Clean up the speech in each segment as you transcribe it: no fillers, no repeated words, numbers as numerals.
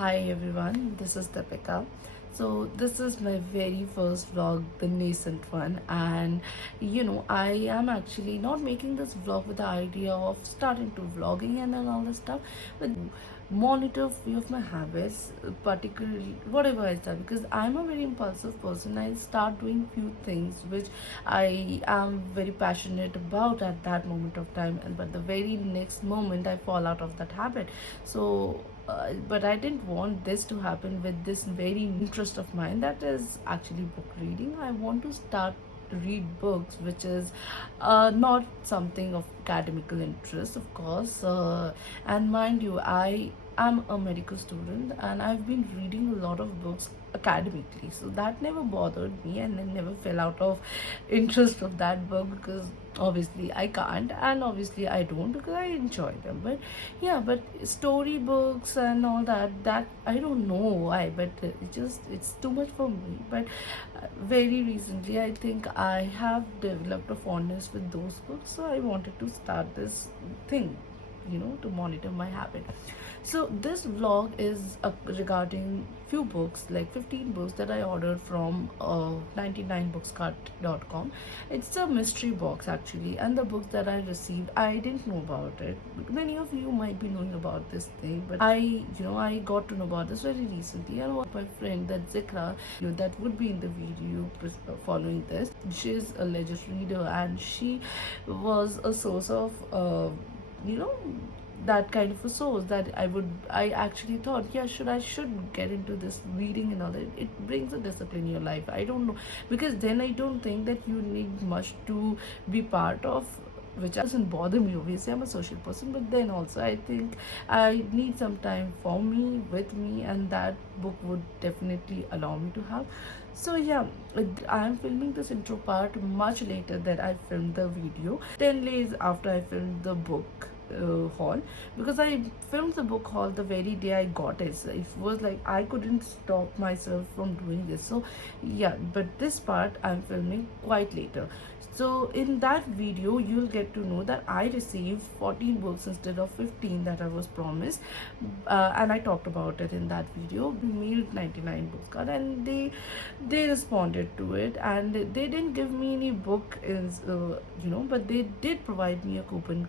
Hi everyone, this is Deepika. So this is my very first vlog, the nascent one, and I am actually not making this vlog with the idea of starting to vlogging and all this stuff, but monitor few of my habits, particularly whatever I start, because I'm a very impulsive person. I start doing few things which I am very passionate about at that moment of time, and but the very next moment I fall out of that habit. So but I didn't want this to happen with this very interest of mine, that is actually book reading. I want to start to read books which is not something of academical interest, of course, and mind you, I am a medical student and I've been reading a lot of books academically, so that never bothered me and I never fell out of interest of that book, because obviously I can't and obviously I don't, because I enjoy them. But yeah, but story books and all that I don't know why, but it's too much for me. But very recently I think I have developed a fondness with those books, so I wanted to start this thing, to monitor my habit. So this vlog is regarding few books, like 15 books that I ordered from 99bookscart.com. It's a mystery box actually, and the books that I received, I didn't know about it. Many of you might be knowing about this thing, but I got to know about this very recently. And my friend, that Zikra, that would be in the video following this, she's a legit reader and she was a source of you know that kind of a source, that I actually thought, yeah, I should get into this reading and all that. It brings a discipline in your life. I don't know, because then I don't think that you need much to be part of, which doesn't bother me. Obviously I'm a social person, but then also I think I need some time for me, with me, and that book would definitely allow me to have. So yeah, I'm filming this intro part much later than I filmed the video, 10 days after I filmed the book haul, because I filmed the book haul the very day I got it. So it was like I couldn't stop myself from doing this. So yeah, but this part I'm filming quite later. So in that video you'll get to know that I received 14 books instead of 15 that I was promised, and I talked about it in that video. We made 99 books card, and they responded to it, and they didn't give me any book is but they did provide me a coupon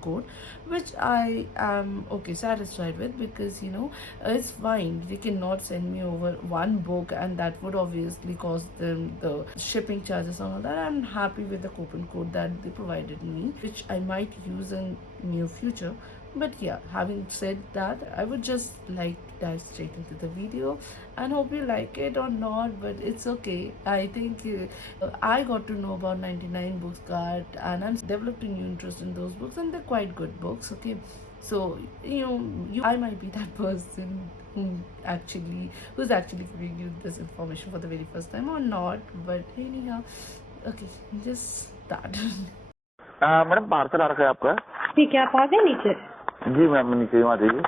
code, which I am okay satisfied with, because it's fine. They cannot send me over one book, and that would obviously cost them the shipping charges and all that. I'm happy with the coupon code that they provided me, which I might use in near future. But yeah, having said that, I would just like to dive straight into the video and hope you like it or not, but it's okay. I think I got to know about 99 books card, and I'm developing new interest in those books, and they're quite good books. Okay, so I might be that person who's actually giving you this information for the very first time or not, but anyhow, okay, just start. Madam parcel आ रखा है आपका। ठीक है, आप आ गए नीचे? जी ma'am, नीचे आ जाइए।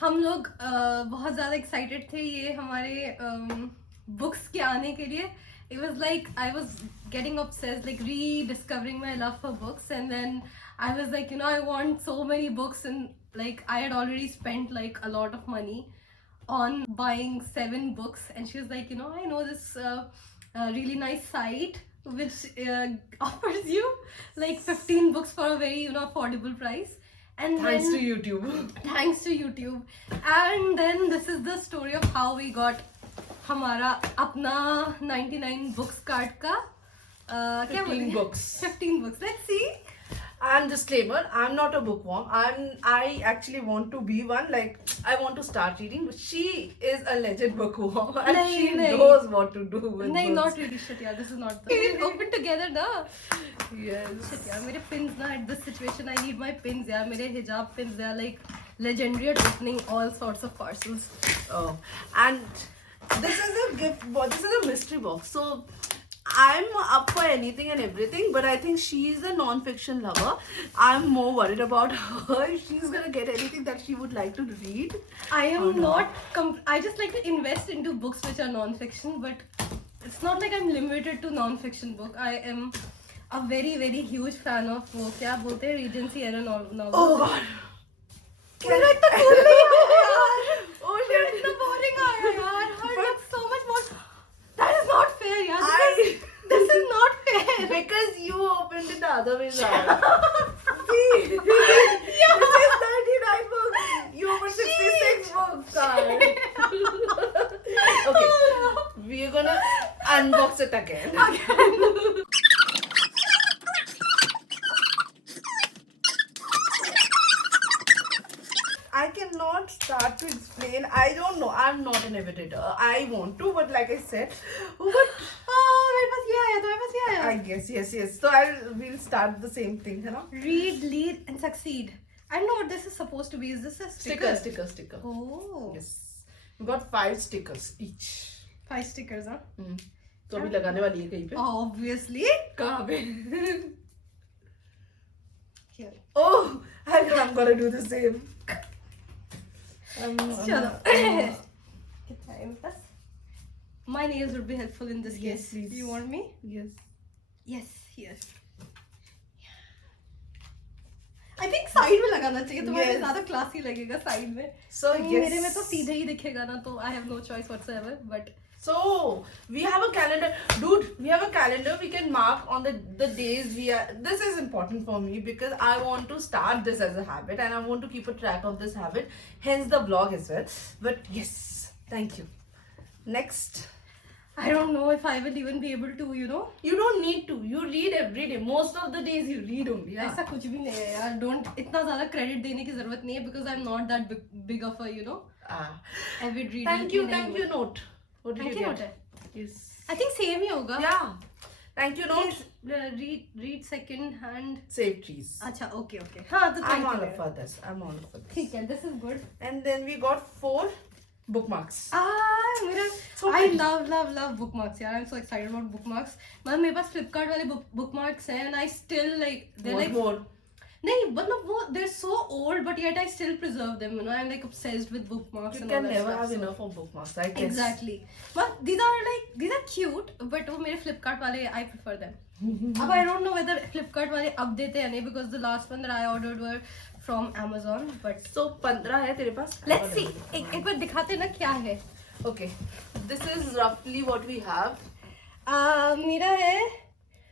हम लोग बहुत ज़्यादा एक्साइटेड थे ये हमारे बुक्स के आने के लिए. It was like I was getting obsessed, like rediscovering my love for books, and then I was like, I want so many books, and like I had already spent like a lot of money on buying 7 books, and she was like, I know this really nice site which offers you like 15 books for a very affordable price. And Thanks to YouTube. Thanks to YouTube. And then this is the story of how we got हमारा अपना 99 books card का क्या 15 books. 15 books. Let's see. And disclaimer, I'm not a bookworm. I actually want to be one. Like, I want to start reading, but she is a legit bookworm and Nahi, she nahi. knows what to do with No, books. not really. Shit, yeah, this is not. We'll open together, na. Yes. Shit, yeah, मेरे pins ना. At this situation, I need my pins. Yeah, मेरे hijab pins. They are like legendary at opening all sorts of parcels. Oh, and this is a gift box. This is a mystery box. So I'm up for anything and everything, but I think she's a non-fiction lover. I'm more worried about her. If she's gonna get anything that she would like to read. I am not. I just like to invest into books which are non-fiction, but it's not like I'm limited to non-fiction book. I am a very very huge fan of वो क्या बोलते हैं Regency era novel. Oh God. मेरा इतना cool नहीं आया यार. Oh shit. इतना boring आया यार. Hers looks so much more. That is not fair, यार. This is not fair. Because you opened it the other way around. See, this is 99 books. You opened 66 books. Okay, we are gonna unbox it again. I cannot start to explain. I don't know. I'm not an editor. I want to, but like I said, but मेरे पास ये आया तो मेरे पास ये आया. I guess yes. So we'll start the same thing, है ना? Read, lead, and succeed. I don't know what this is supposed to be. Is this a sticker? Sticker. Oh. Yes. We got 5 stickers each. 5 stickers, huh? तो अभी लगाने वाली है कहीं पे? Obviously. कहाँ पे? Here. Oh, I'm gonna do the same. चलो. कितना है मेरे पास? My nails would be helpful in this Yes, case. please. Do you want me? Yes. Yes, here. I think side में लगाना चाहिए तुम्हारे Yes. ज़्यादा classy लगेगा side में. So yes. मेरे में तो सीधे ही दिखेगा ना तो I have no choice whatsoever. But So we have a calendar, dude. We have a calendar. We can mark on the days we are. This is important for me because I want to start this as a habit and I want to keep a track of this habit. Hence the vlog as well. But yes, thank you. Next. I don't know if I will even be able to, you know. You don't need to. You read every day. Most of the days you read only. Yeah. ऐसा कुछ भी नहीं है यार. Don't इतना ज़्यादा credit देने की ज़रूरत नहीं है because I'm not that big of a, you know, avid reader. Thank you note. What did Thank you you get? note. Yes. I think same ही होगा. Yeah. Thank you note. Please, read second hand. Save trees. अच्छा okay. हाँ तो I'm thank all you. up for this. I'm all up for this. ठीक है, this is good. And then we got 4 bookmarks. मेरा So I pretty. love bookmarks यार. I'm so excited about bookmarks. मतलब मेरे पास Flipkart वाले bookmarks हैं and I still like they're What like more? नहीं मतलब वो they're so old but yet I still preserve them, you know. I'm like obsessed with bookmarks You and can all that never stuff, have so- enough of bookmarks, I guess. Exactly. But these are cute but वो मेरे Flipkart वाले I prefer them. अब I don't know whether Flipkart वाले अब देते हैं नहीं because the last one that I ordered were from Amazon but So 15 है तेरे पास? let's see. एक बार दिखाते हैं ना क्या है. Okay. This is roughly what we have. मेरा है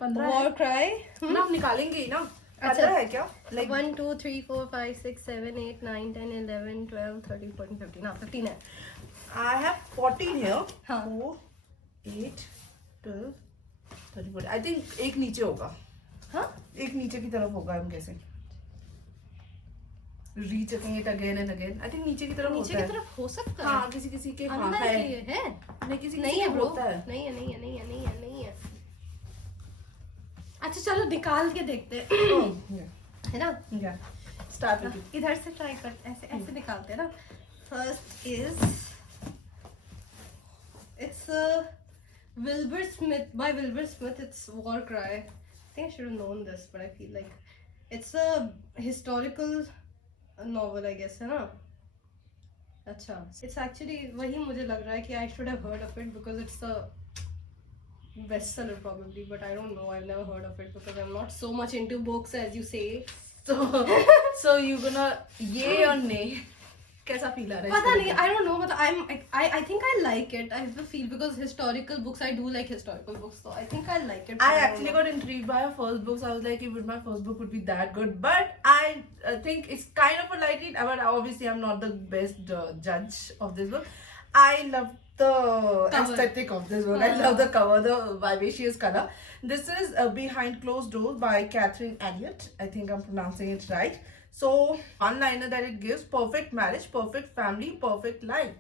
15 War है? Cry. ना आप निकालेंगे ही ना? अच्छा. 15 है क्या? Like 1 2 3 4 5 6 7 8 9 10 11 12 13 14 15 हाँ 15 है. I have 14 here. हाँ. 4, 8, 12, 34. I think एक नीचे होगा. हाँ? एक नीचे की तरफ होगा I'm guessing. Rechecking it again and again. I think नीचे की तरफ नीचे होता की है. तरफ हो सकता है. हाँ किसी के हाँ अंदर है. के लिए है. नहीं किसी नहीं है के ब्रो. होता है. नहीं है. अच्छा चलो निकाल के देखते हैं. Yeah. है ना? Yeah. Start with it. इधर से ट्राई करते ऐसे ऐसे निकालते हैं ना. First is it's Wilbur Smith by Wilbur Smith. It's War Cry. I think I should have known this, but I feel like it's a historical novel, I guess, है ना? अच्छा. It's actually वही मुझे लग रहा है कि I should have heard of it because it's a bestseller probably, but I don't know. I've never heard of it because I'm not so much into books as you say. So you gonna yay or nay? कैसा feel आ रहा है? पता नहीं, I don't know, but I think I like it. I have a feel because historical books, I do like historical books, so I think I like it. I don't actually know. got intrigued by her first books. I was like, if my first book would be that good, but I think it's kind of a light read. But obviously, I'm not the best judge of this book. I love the Cover. aesthetic of this book. I love the cover, the vivacious color. This is Behind Closed Doors by Catherine Elliott. I think I'm pronouncing it right. So, one liner that it gives: perfect marriage, perfect family, perfect life.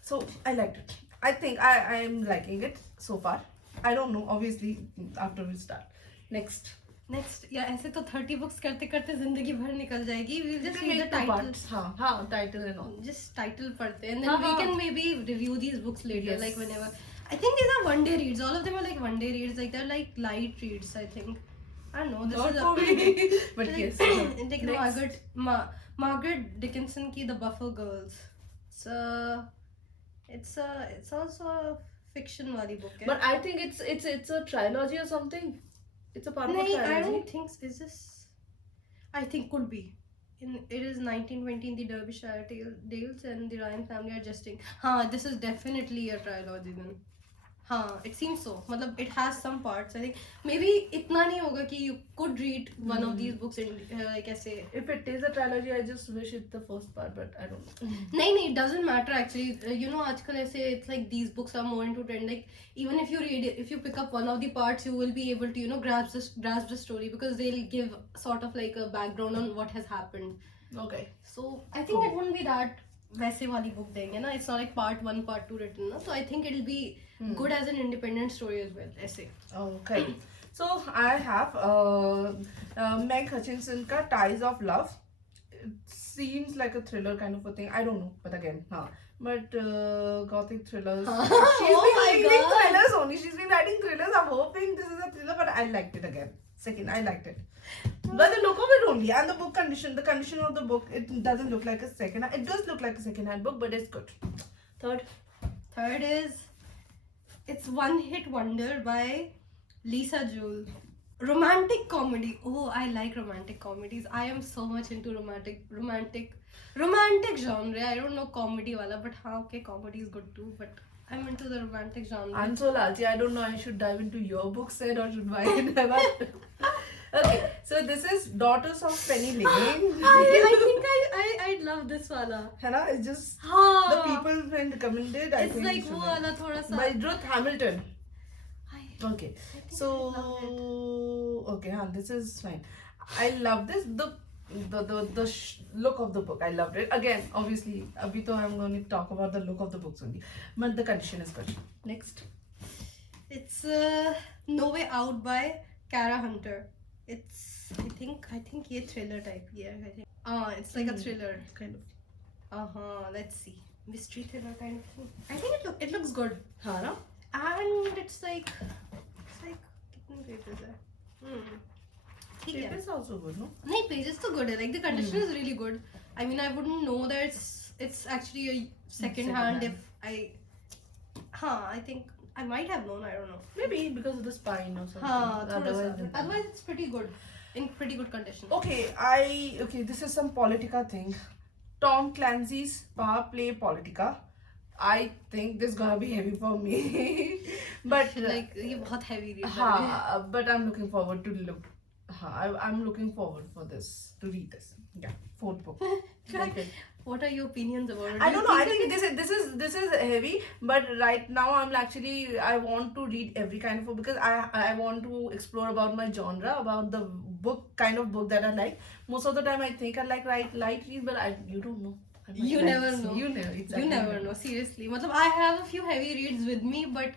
So, I liked it. I think I am liking it so far. I don't know, obviously, after we start. Next. Next या ऐसे तो 30 books करते करते जिंदगी भर निकल जाएगी. We'll just We read the make two title. parts. हाँ, title and all. Just title पढ़ते हैं, and then हाँ, we हाँ. can maybe review these books later, Yes. like whenever. I think these are one day reads. All of them are like one day reads. Like they're like light reads. I think. I don't know. This Not is for me. But like, yes. like Next. Margaret Dickinson की The Buffer Girls. It's also a fiction वाली book है. But I think it's a trilogy or something. It's a part of a नहीं, trilogy. I don't think is this. I think could be. It is 1920 in the Derbyshire Dales and the Ryan family are adjusting. This is definitely a trilogy then. It seems so. मतलब it has some parts. I think maybe इतना नहीं होगा कि you could read one of these books in like ऐसे. If it is a trilogy, I just wish it's the first part, but I don't know. नहीं, it doesn't matter actually. You know, आजकल ऐसे it's like these books are more into trend. Like even if you read it, if you pick up one of the parts, you will be able to grasp the story because they'll give sort of like a background on what has happened. Okay. So I think it wouldn't be that वैसे वाली book देंगे ना. It's not like part 1, part 2 written ना. So I think it'll be good as an independent story as well. ऐसे. Okay. So I have Meg Hutchinson ka Ties of Love. It seems like a thriller kind of a thing. I don't know, but again, but gothic thrillers. She's Oh been my reading God. thrillers only. She's been writing thrillers. I'm hoping this is a thriller, but I liked it again. Second, I liked it. But the look of it only and the book condition, the condition of the book, it doesn't look like a second. It does look like a second-hand book, but it's good. Third is it's One Hit Wonder by Lisa Jewell. Romantic comedy. Oh, I like romantic comedies. I am so much into romantic genre. I don't know comedy wala, but okay, comedy is good too. But I'm into the romantic genre. I'm so lalchi. I don't know. I should dive into your book set or should buy it. Okay, so this is Daughters of Penny Lane. I think I love this wala. Hana, it's just the हाँ. people when recommended. I It's think like should वो have. वाला थोड़ा सा. By Ruth Hamilton. I Okay, think so I love okay, this is fine. I love this. The look of the book. I loved it. Again, obviously, abhi to I'm going to talk about the look of the books only. But the condition is good. Next. It's No Way Out by Kara Hunter. It's I think ये thriller type की है. I think. It's like a thriller Kind of. Let's see. Mystery thriller kind of thing. I think it looks good. हाँ ना? And it's like कितने pages है? ठीक It है. is also good, no? नहीं, pages तो good है. Like the condition is really good. I mean, I wouldn't know that it's actually a second hand if I think I might have known. I don't know. Maybe because of the spine or something. थोड़ा सा. Otherwise, Otherwise, it's pretty good. In pretty good condition. Okay, this is some Politica thing. Tom Clancy's Power Play Politica. I think this gonna be heavy for me. But like ये बहुत heavy read है. but I'm looking forward to I'm looking forward for this to read this. Yeah, fourth book. Like it. What are your opinions about it? I don't know. I think this is heavy, but right now I want to read every kind of book because I want to explore about my genre, about the kind of book that I like. Most of the time I think I like light reads, but you don't know. You never know. You never. Exactly. You never know. Seriously. मतलब I have a few heavy reads with me, but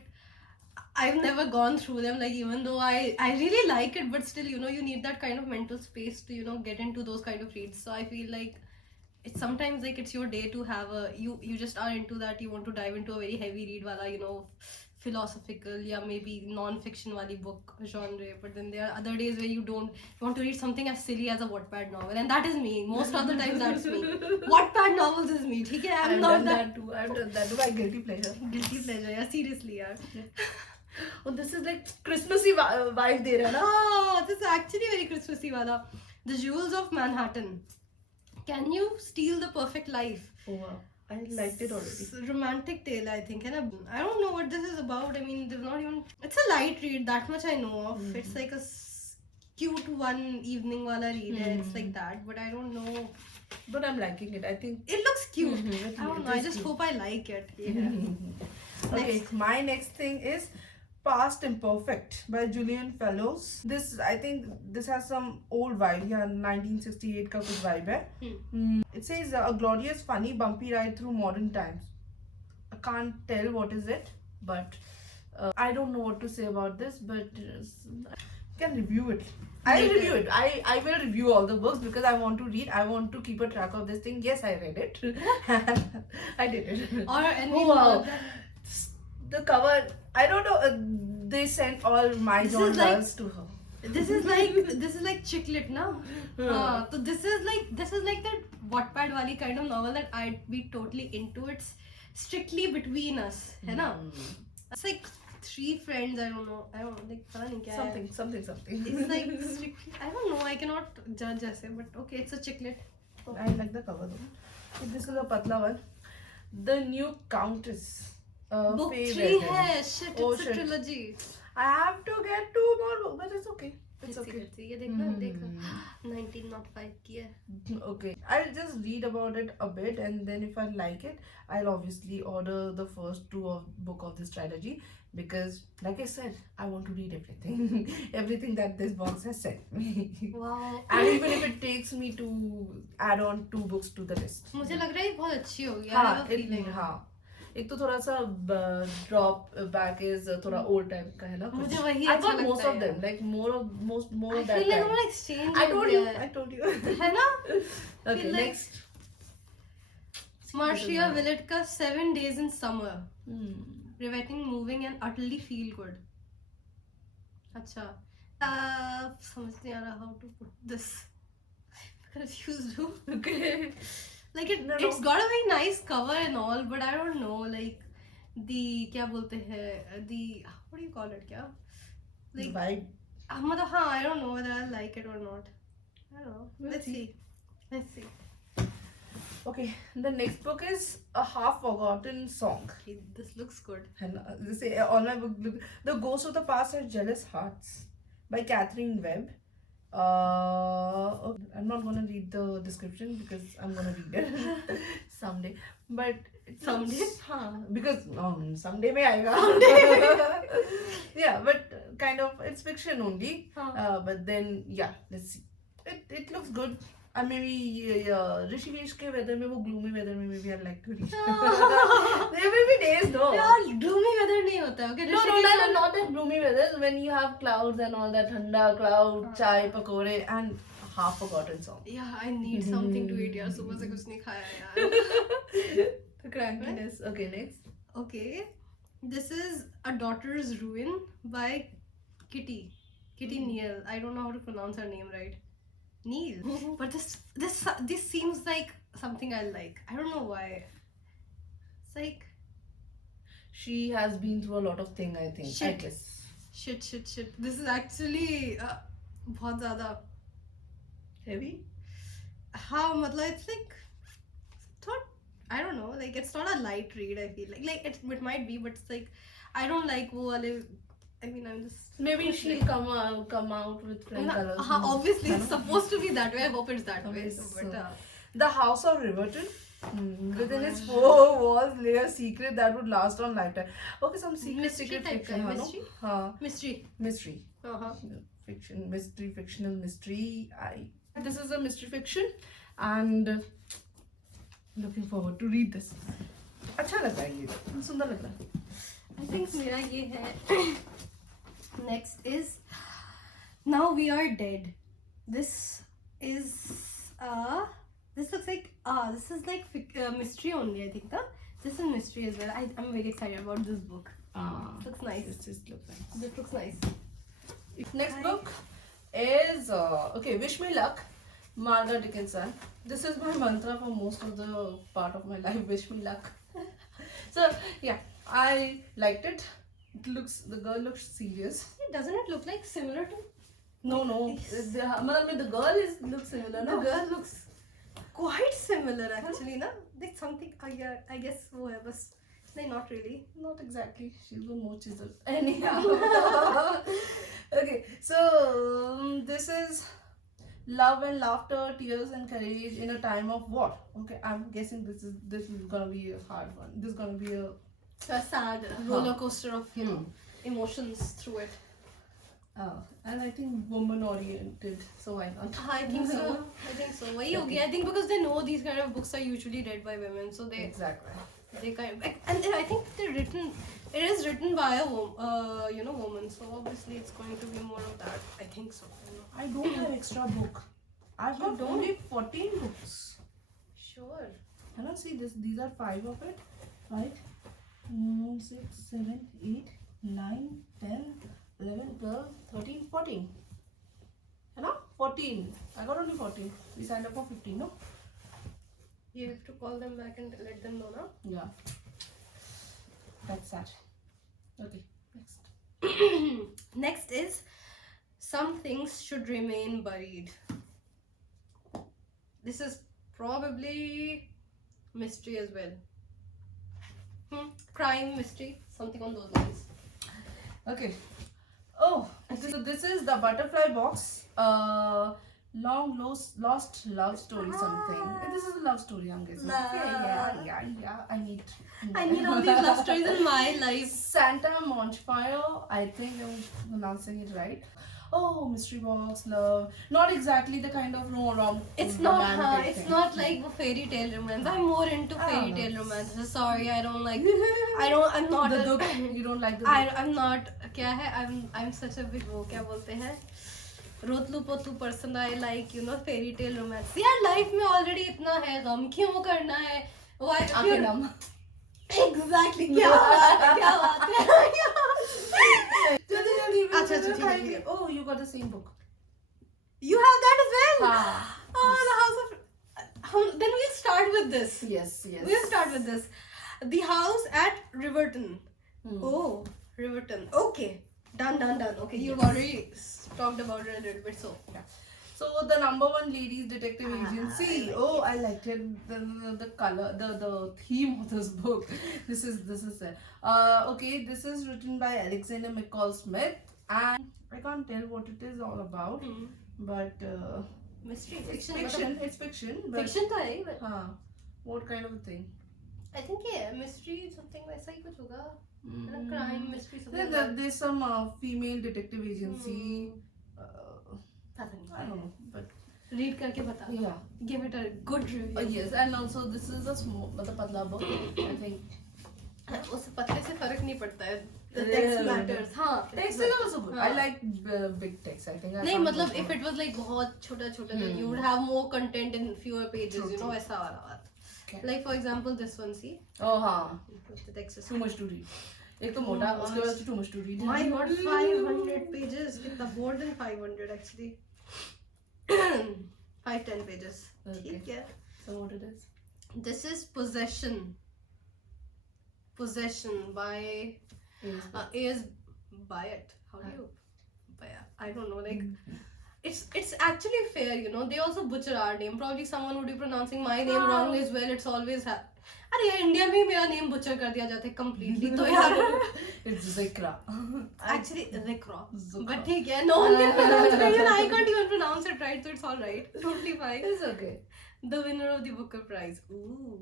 I've never gone through them. Like even though I really like it, but still you need that kind of mental space to get into those kind of reads. So I feel like it's sometimes like it's your day to have you just are into that. You want to dive into a very heavy read wala philosophical या maybe non-fiction wali book genre, but then there are other days where you want to read something as silly as a Wattpad novel, and that is me. Most of the times that's me. Wattpad novels is me. ठीक है? I've done that too. I've done that too. My guilty pleasure. Guilty pleasure. Yeah, seriously, yaar. Oh, this is like Christmassy vibe दे रहा है ना? This is actually very Christmassy wala. The Jewels of Manhattan. Can you steal the perfect life? Oh wow. I liked it already. It's a romantic tale, I think. And I don't know what this is about. I mean, there's not even. It's a light read, that much I know of. It's like a cute one evening wala read hai. It's like that, but I don't know. But I'm liking it. I think It looks cute. Mhm, I don't know. I just hope I like it. Yeah. okay, my next thing is Past Imperfect by Julian Fellows. This, I think this has some old vibe. Yeah, 1968 का कुछ vibe है. It says a glorious, funny, bumpy ride through modern times. I can't tell what is it, but I don't know what to say about this. But can review it. I'll Later. review it. I will review all the books because I want to read. I want to keep a track of this thing. Yes, I read it. I did it. Or any Oh, wow. more. The cover, I don't know. They sent all my This John is like- girls to her. This is like chick lit, na? So this is like that Wattpad wali kind of novel that I'd be totally into. It's strictly between us, है ना? It's like 3 friends. I don't know. Like पता नहीं क्या है. Something. It's like strictly. I don't know. I cannot judge ऐसे, but okay, it's a chick lit. I like the cover though. This is a patla one. The New Countess. Book Faye 3 Weldon. है. Shit, Oh, it's a shit. trilogy. I have to get 2 more books, but it's okay. It's okay. ये देखना 1905 की है. Okay. I'll just read about it a bit, and then if I like it, I'll obviously order the first 2 book of this trilogy because, like I said, I want to read everything, everything that this box has sent me. Wow. And even if it takes me to add on 2 books to the list. मुझे लग रहा है ये बहुत अच्छी होगी. I हाँ, have a feeling. हाँ. एक तो थोड़ा सा ड्रॉप बैक इज थोड़ा ओल्ड टाइप का है ना. मुझे वही I अच्छा got लगता most of है. them, like more I of that feel like type. हमारा exchange I हो told गया you. है. I told you. है ना? Okay, Feel like- next. Marcia Willett का 7 Days in Summer. Hmm. Riveting, moving and utterly feel good. अच्छा. समझ नहीं आ रहा how to put this. Confused हूँ. Okay. Like No. it's got a very nice cover and all, but I don't know, like the क्या बोलते हैं, the what do you call it, क्या? Like Vibe. मतलब हाँ, I don't know whether I like it or not. I don't know. Let's see. Okay, the next book is A Half Forgotten Song. Okay, this looks good. And they say on my book, The Ghosts of the Past Are Jealous Hearts by Catherine Webb. Okay, I'm not gonna read the description because I'm gonna read it someday. But Someday? हाँ, because someday में आएगा. Yeah, but kind of it's fiction only. हाँ. But then yeah, let's see. It looks good. Maybe Rishikesh के weather में, वो gloomy weather में maybe I'd like to read. There will be days though. यार gloomy weather नहीं होता है, okay? No, not that gloomy weather. When you have clouds and all that, thanda cloud, chai, pakore, and half forgotten song. Yeah, I need something to eat यार, सुबह से कुछ नहीं खाया यार. The crankiness. Okay, next. Okay, this is A Daughter's Ruin by Kitty Neal. I don't know how to pronounce her name right. Neal. But this seems like something I like. I don't know why. It's like She has been through a lot of things, I think. Shit. I guess. shit. This is actually बहुत ज़्यादा Heavy? हाँ, मतलब it's like thought, I don't know, like it's not a light read. I feel like it might be, but it's like I don't like वो वाले. I mean, I'm just Maybe she'll come out with flying colors. हाँ, obviously it's supposed to be that way. I hope it's that way. Yes, But The House of Riverton. Within its 4 walls lay a secret that would last on lifetime. Okay, some Mystery secret type fiction, का हाँ, no? mystery? हाँ, mystery. mystery. Fiction, mystery, fictional mystery. This is a mystery fiction, and looking forward to read this. अच्छा लग रहा है ये, सुंदर लग रहा है. I think मेरा ये है. Next is Now We Are Dead. This is this looks like this is like mystery only. I think this is mystery as well. I'm very excited about this book. Looks nice. This looks nice. This looks nice. Next book is okay, Wish Me Luck, Margaret Dickinson. This is my mantra for most of the part of my life. Wish me luck. So yeah, I liked it. The girl looks serious. Doesn't it look like similar to? No. The girl looks similar. The No? girl looks quite similar actually, na? Like something. I guess वो है बस. नहीं, not really. Not exactly. She's one more chisel. Anyhow. Okay, so this love and laughter, tears and courage in a time of war. Okay, I'm guessing this is gonna be a hard one. This is gonna be A sad roller coaster of emotions through it. and I think woman oriented, so why not? I think so. I think so. वही होगी. I think because they know these kind of books are usually read by women, so they Exactly. kind of, and then I think they're written. It is written by a woman, so obviously it's going to be more of that. I think so. I don't have extra book. I've got don't? only 14 books. Sure. I don't see this. These are 5 of it. 5, 6, 7, 8, 9, 10, 11, 12, 13, 14. You know? 14. I got only 14. We signed up for 15, no? You have to call them back and let them know now. Yeah. That's sad. Okay, next. Next is some things should remain buried. This is probably mystery as well. Crime, mystery, something on those lines. Okay. Oh, this is the butterfly box. Long lost love story something. This is a love story, I'm guessing. Yeah. I need all these love stories in my life. Santa Monchfire. I think I'm pronouncing it right. Oh, mystery box, love. Not exactly the kind of rom. It's not romantic it's thing. not like a fairy tale romance. I'm more into fairy tale romances. Sorry, I don't like. I'm not the a, book. You don't like the book. I'm not. क्या है? I'm such a big वो क्या बोलते हैं? रोतलू पोतलू person. I like fairy tale romance. यार life में already इतना है गम क्यों करना है? Why? Exactly. क्या बात है? अच्छा. Oh, you got the same book. You have that as well? Ah. Oh, the House of... Then we'll start with this. Yes. We'll start with this. The House at Riverton. Oh, Riverton. Okay. Done. Okay, you've already talked about it a little bit, so... Yeah. So the number 1 ladies detective agency. I liked it. The color, the theme of this book. This is it. Okay, this is written by Alexander McCall Smith, and I can't tell what it is all about, but mystery it's fiction. fiction. It's fiction. But, Fiction तो है, but what kind of a thing? I think yeah, mystery something वैसा ही कुछ होगा. Crime, mystery something. There's some female detective agency. I don't know, but read करके बता. yeah. Give it a good review. Yes, and also this is a small, मतलब पतला book. I think. उससे पतले से फर्क नहीं पड़ता है. The text matters. हाँ. Text is also good. I like big text. I think. नहीं मतलब if it was like बहुत छोटा then you would have more content in fewer pages. True. वैसा वाला बात. Okay. Like for example this one, see. Oh हाँ. The text is Too much to read. एक तो मोटा, उसके बाद too much to read. My God, 500 pages. कितना more than 500 actually. 5-10 pages. Okay. ठीक है. So what it is? This is Possession. Possession by A.S. Byatt. How do you? Byatt. I don't know. Like, it's actually fair, They also butcher our name. Probably someone would be pronouncing my name wrong as well. It's always अरे यार India में मेरा name butcher कर दिया जाता है completely. तो यार It's Zikra. Actually Zikra. But ठीक है. No one can pronounce it. Even I can't even pronounce it right, so it's all right. Totally fine. It's okay. The winner of the Booker Prize. Ooh.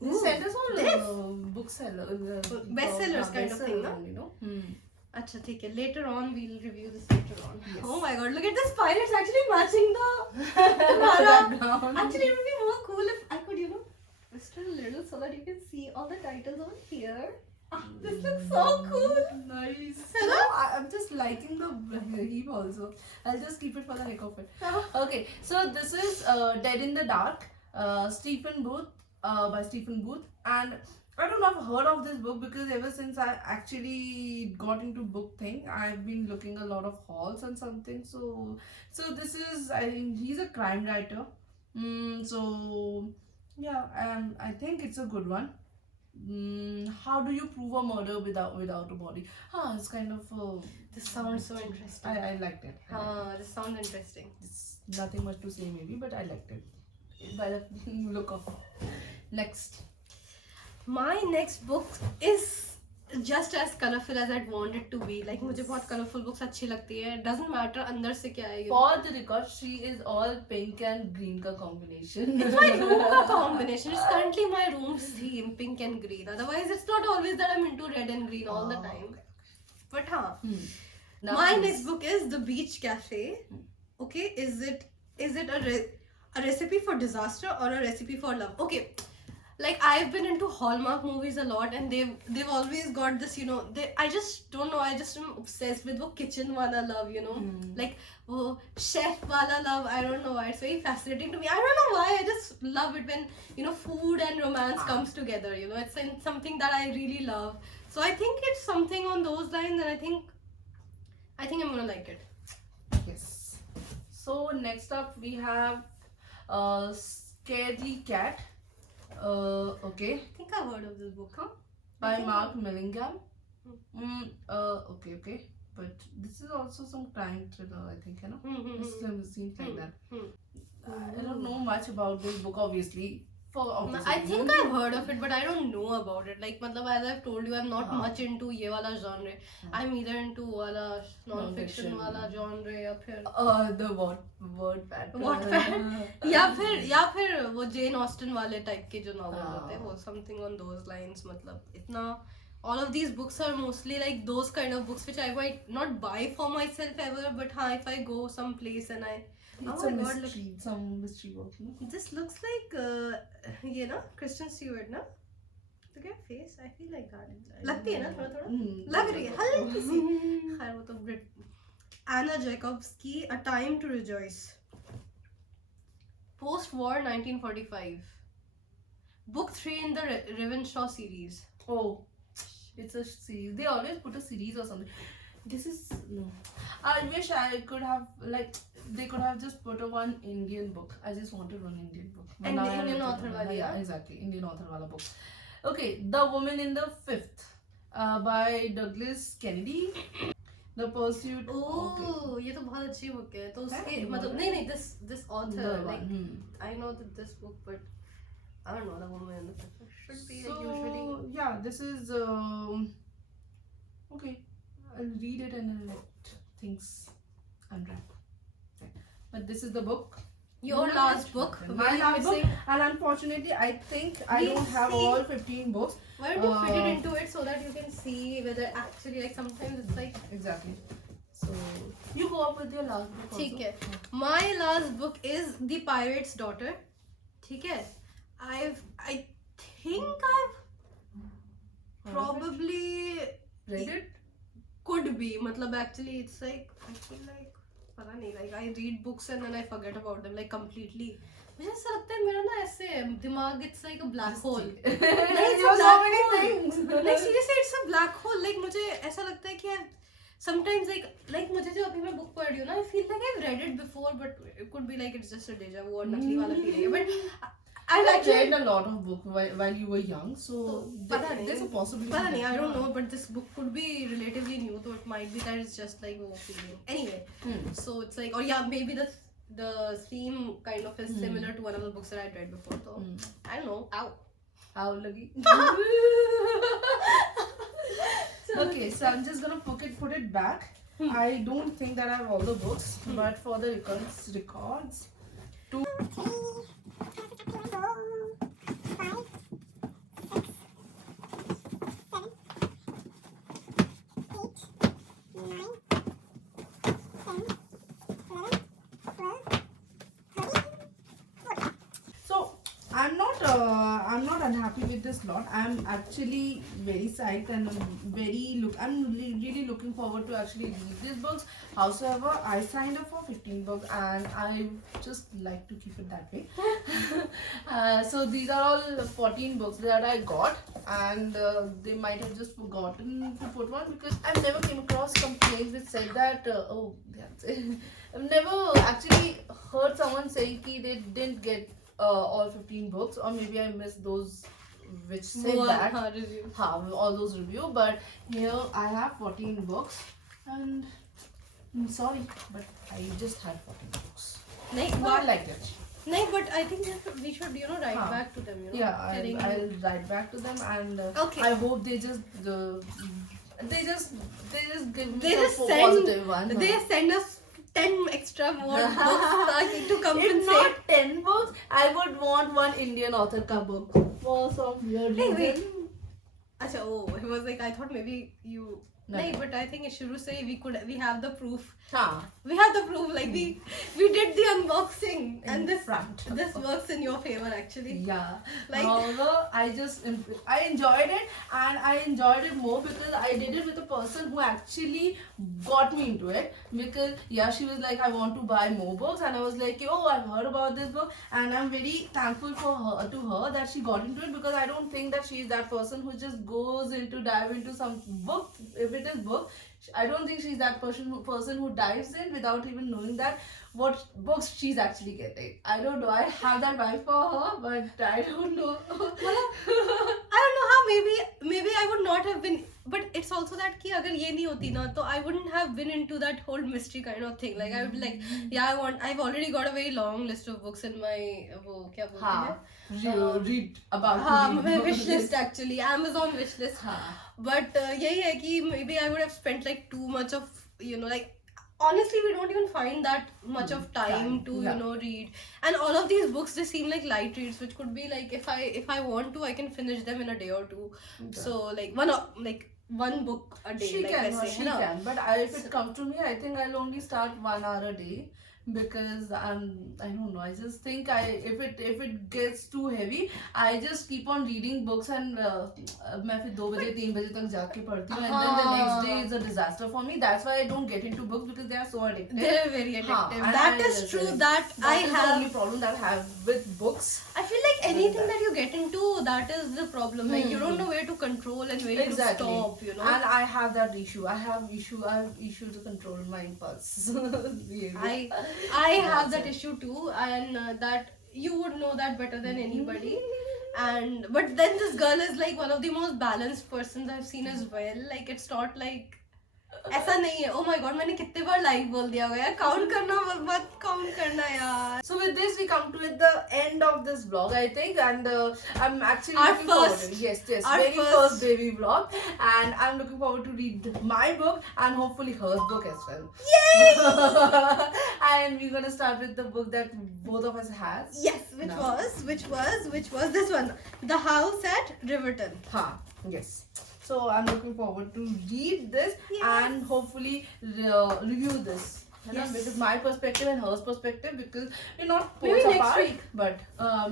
They send us all bookseller, bestsellers kind of thing, no? You know. अच्छा ठीक है. Later on we'll review this later on. Yes. Oh my God! Look at this pirate. It's actually matching the background. Actually, it would be more cool if I could, twist it a little so that you can see all the titles over here. This looks so cool. Nice. Hello? I'm just liking the heap also. I'll just keep it for the heck of it. Okay, so this is Dead in the Dark, Stephen Booth, by Stephen Booth, and I don't know if I've heard of this book because ever since I actually got into book thing, I've been looking a lot of hauls and something. So this is, I think he's a crime writer. So yeah, I think it's a good one. How do you prove a murder without a body? It's kind of. This sounds so interesting. I liked it. This sounds interesting. It's nothing much to say maybe, but I liked it. By the look of. Next. My next book is just as colorful as I'd want it to be. Like मुझे बहुत colorful books अच्छी लगती है. Doesn't matter अंदर से क्या है. You know? For the record, she is all pink and green का combination. It's my room का combination. It's currently my room's theme, pink and green. Otherwise, it's not always that I'm into red and green all the time. But हाँ. Now My please. next book is The Beach Cafe. Okay, is it a recipe for disaster or a recipe for love? Okay, like I've been into Hallmark movies a lot, and they've always got this, you know. I just don't know. I just am obsessed with wo kitchen wala love, you know, like wo chef wala love. I don't know why. It's very fascinating to me. I don't know why. I just love it when, you know, food and romance comes together. You know, it's something that I really love. So I think it's something on those lines, and I think I'm gonna like it. Yes. So next up we have Scaredy Cat. Okay. I think I've heard of this book, huh? By Mark Millingham. Okay. But this is also some crime thriller, I think, you know. It seems like that. I don't know much about this book, obviously. For obvious I reasons. think I've heard of it, but I don't know about it. Like, matlab, as I've told you, I'm not much into ये वाला genre. I'm either into वाला non-fiction Non-fiction. वाला genre या फिर The Wattpad. Wattpad या फिर वो Jane Austen वाले type के जो novels होते हैं, वो something on those lines. मतलब इतना all of these books are mostly like those kind of books which I might not buy for myself ever, but हाँ, if I go someplace and It's oh a my god, mystery, some mystery book, no? this looks like ये ना Kristen Stewart ना. Look at face, I feel like that. लगती है ना थोड़ा लग रही है हल्की सी. खैर वो तो Anna Tchaikovsky, A Time to Rejoice. Post-war 1945. Book 3 in the Ravenshaw series. Oh, it's a series. They always put a series or something. This is no. I wish I could have, like, they could have just put a one Indian book. I just wanted one Indian book. But And now the I have Indian to author put one. wali, Yeah, yeah? exactly. Indian author wala book. Okay, The Woman in the Fifth, by Douglas Kennedy. The Pursuit. Oh, ये तो बहुत अच्छी book है. तो उसके है? मतलब नहीं this author The like one. I know that this book, but I don't know the woman in the picture should be So like usually. yeah, this is okay. I'll read it and I'll let things unwrap. Right. But this is the book. Your My last book. My Were you last book. missing? And unfortunately, I think I We'll don't have see. all 15 books. Why don't you fit it into it so that you can see whether actually like sometimes it's like. Exactly. So you go up with your last book. ठीक also. है. My last book is The Pirate's Daughter. ठीक है. I think I've probably Read it? could be. मतलब actually it's like I feel like पता नहीं, like I read books and then I forget about them like completely. मुझे ऐसा लगता है मेरा ना ऐसे दिमाग it's like a black hole. नहीं, it's you a know so black many hole. things. Like seriously it's a black hole. Like मुझे ऐसा लगता है कि sometimes like मुझे जो अभी मैं book पढ़ रही हूँ ना, I feel like I've read it before, but it could be like it's just a deja vu और नकली वाला feeling है. But I've I actually read a lot of books while you were young, so पता नहीं. there's a possibility. पता नहीं, that- I don't know, but this book could be relatively new, so it might be that it's just like वो feeling. Anyway, so it's like, or yeah, maybe the theme kind of is similar to one of the books that I'd read before. So I don't know. Ow. How lagi? Okay, so I'm just gonna put it back. I don't think that I have all the books, but for the records, two. So I'm not unhappy with this lot. I'm actually very psyched and I'm really looking forward to actually read these books. Howsoever, I signed up for 15 books and I just like to keep it that way. So these are all 14 books that I got, and they might have just forgotten to put one because I've never came across complaints which said that oh that's it. I've never actually heard someone saying that they didn't get all 15 books, or maybe I missed those which said that. All those review, but here I have 14 books, and I'm sorry, but I just had 14 books. Like Not like it. No, but I think we should, write Huh. back to them, Yeah, telling I'll you. write back to them, and Okay. I hope they just they just give me They the just send, positive one. they send us 10 extra more books to If compensate. not 10 books, I would want one Indian author ka book for some weird Hey, reason. wait. Acha, oh, it was like, I thought maybe you. No. No, but I think Shuru say we have the proof. Huh. We have the proof, like we did the unboxing, and In this front. this works in your favor actually. Yeah. Like- However, I enjoyed it, and I enjoyed it more because I did it with a person who actually got me into it. Because she was like, I want to buy more books, and I was like, oh, I've heard about this book, and I'm very thankful for her that she got into it, because I don't think that she's that person who just goes into dive into some book. If it is book, I don't think she's that person who dives in without even knowing that what books she's actually getting. I don't know. I have that vibe for her, but I don't know. I don't know how. Maybe I would not have been, but it's also that कि अगर ये नहीं होती ना तो I wouldn't have been into that whole mystery kind of thing. Like I would be like, I've already got a very long list of books in my वो क्या बोलते हैं? Read about my wish list actually, Amazon wish list. But यही है कि maybe I would have spent like too much of like. Honestly, we don't even find that much of time to read, and all of these books, they seem like light reads, which could be like if I want to, I can finish them in a day or two. So like one book a day. She like can, वैसे, she है ना? can. But if it comes to me, I think I'll only start 1 hour a day, because I don't know. I just think if it gets too heavy, I just keep on reading books, and मैं फिर 2 बजे 3 बजे तक जाके पढ़ती हूँ, and then the next day is a disaster for me. That's why I don't get into books, because they are so addictive. They're very addictive. and That I is just true. like- That I is the have. only problem that I have with books. I feel like anything that you get into, that is the problem. Like you don't know where to control and where Exactly. to stop. And I have that issue. I have issue to control my impulse. I have that issue too, and that you would know that better than anybody. And but then this girl is like one of the most balanced persons I've seen as well. Like it's not like ऐसा नहीं है. Oh my god, मैंने कितने बार like बोल दिया होगा यार. Count करना मत count करना यार. So with this, we come to the end of this vlog, I think, and I'm actually Our looking forward first- to it. Yes, our very first- first baby vlog, and I'm looking forward to read my book and hopefully her book as well. Yay! And we're gonna start with the book that both of us has. Yes, which was this one, The House at Riverton. Yes. So I'm looking forward to read this and hopefully review this. Yes. Because my perspective and her perspective, because we're not Maybe poles next apart, week. but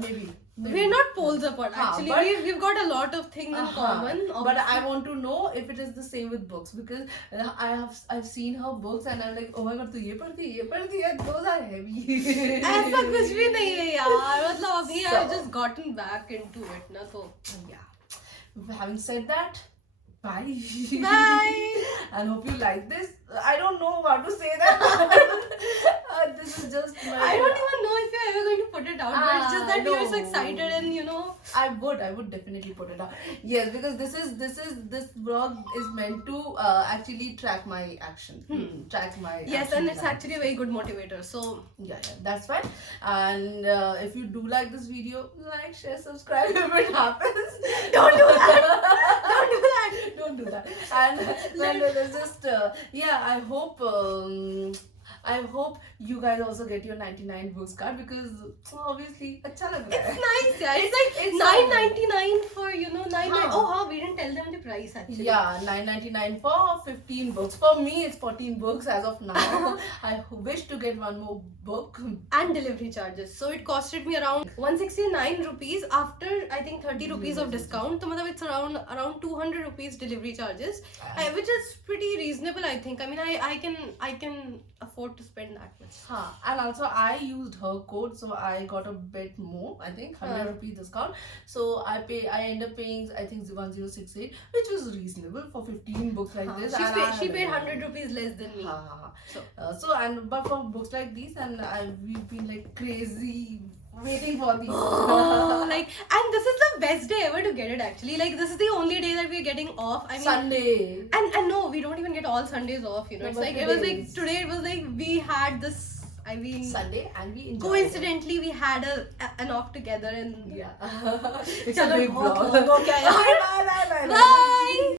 maybe. We're not poles apart. हाँ, Actually, but- we've got a lot of things in common. But I want to know if it is the same with books, because I've seen her books and I'm like, oh my god, तू ये पढ़ती है, those are heavy. ऐसा कुछ भी नहीं है यार. मतलब अभी So- I've just gotten back into it ना तो. Yeah. Having said that, bye. Bye. And hope you like this. I don't know how to say that. This is just my. I don't even know if you're ever going to put it out. But it's just that you're so no. excited and I would definitely put it out. Yes, because this vlog is meant to actually track my action, track my. Yes, action and it's plan. actually a very good motivator. So Yeah, that's fine. And if you do like this video, like, share, subscribe if it happens. don't do that. Don't do that. Don't do that. And then there's just I hope you guys also get your 99 books card, because obviously अच्छा लग रहा है. It's nice, yeah. It's like it's $9.99 for 9. हाँ. Oh, we didn't tell them the price actually. Yeah, $9.99 for 15 books. For me, it's 14 books as of now. I wish to get one more book. And delivery charges. So it costed me around 169 rupees after I think 30 rupees of discount. So matlab it's around 200 rupees delivery charges, which is pretty reasonable, I think. I mean, I can afford to spend that much. And also I used her code, so I got a bit more. I think 100 rupees discount. So I end up paying I think 1068, which was reasonable for 15 books like this. She paid 100 rupees less than me. But for books like these, and we've been like crazy waiting for these. And this is the best day ever to get it actually. Like this is the only day that we're getting off. I mean, Sunday. and no, we don't even get all Sundays off. No, It's but like it was like today's. today. It was like we had this. I mean, Sunday, and we enjoyed coincidentally we had an off together and it. Yeah. It's a चलो big बहुत vlog. long हो गया यार. Bye. Bye.